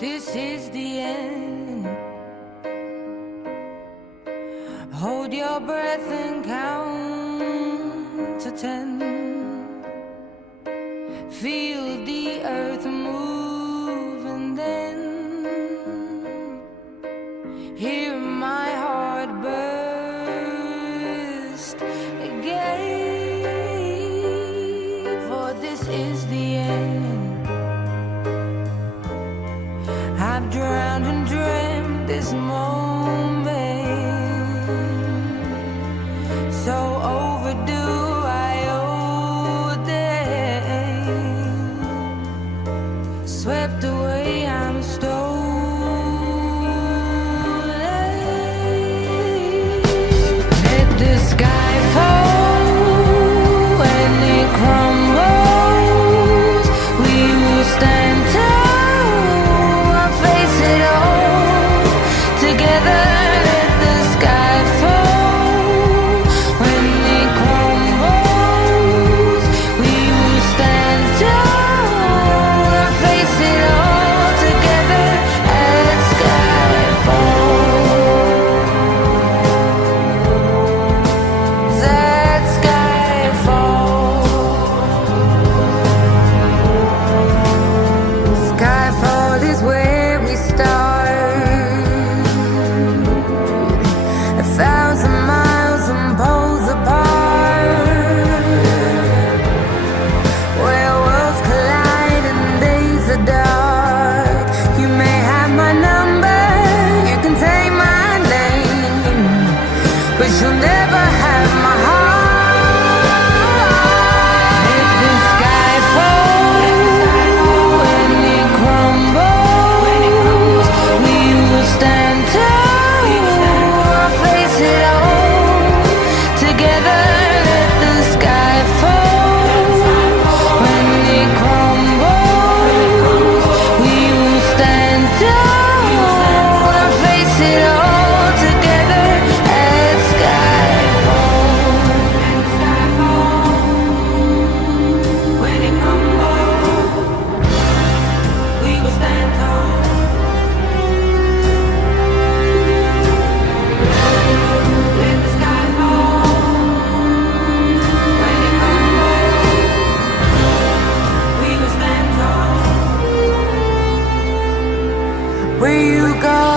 This is the end. Hold your breath and count to 10. Feel the earth move and then hear my heart burst again. For this is the end. I've drowned and dreamt this moment, so overdue I owe them. Swept away, I'm stolen. Let the sky fall when it crumbles. We will stand tall. Together, let the sky fall. When it crumbles, we will stand tall and face it all together as sky falls. That sky falls. Skyfall is where we start. 1,000 miles and poles apart, where worlds collide and days are dark. You may have my number, you can take my name, but you'll never have my heart. Let the sky fall when it crumbles. We will stand tall. It all together, let the sky fall. When it crumbles, we will stand tall and face it all together as sky falls. When it crumbles, we will stand tall. Where you go?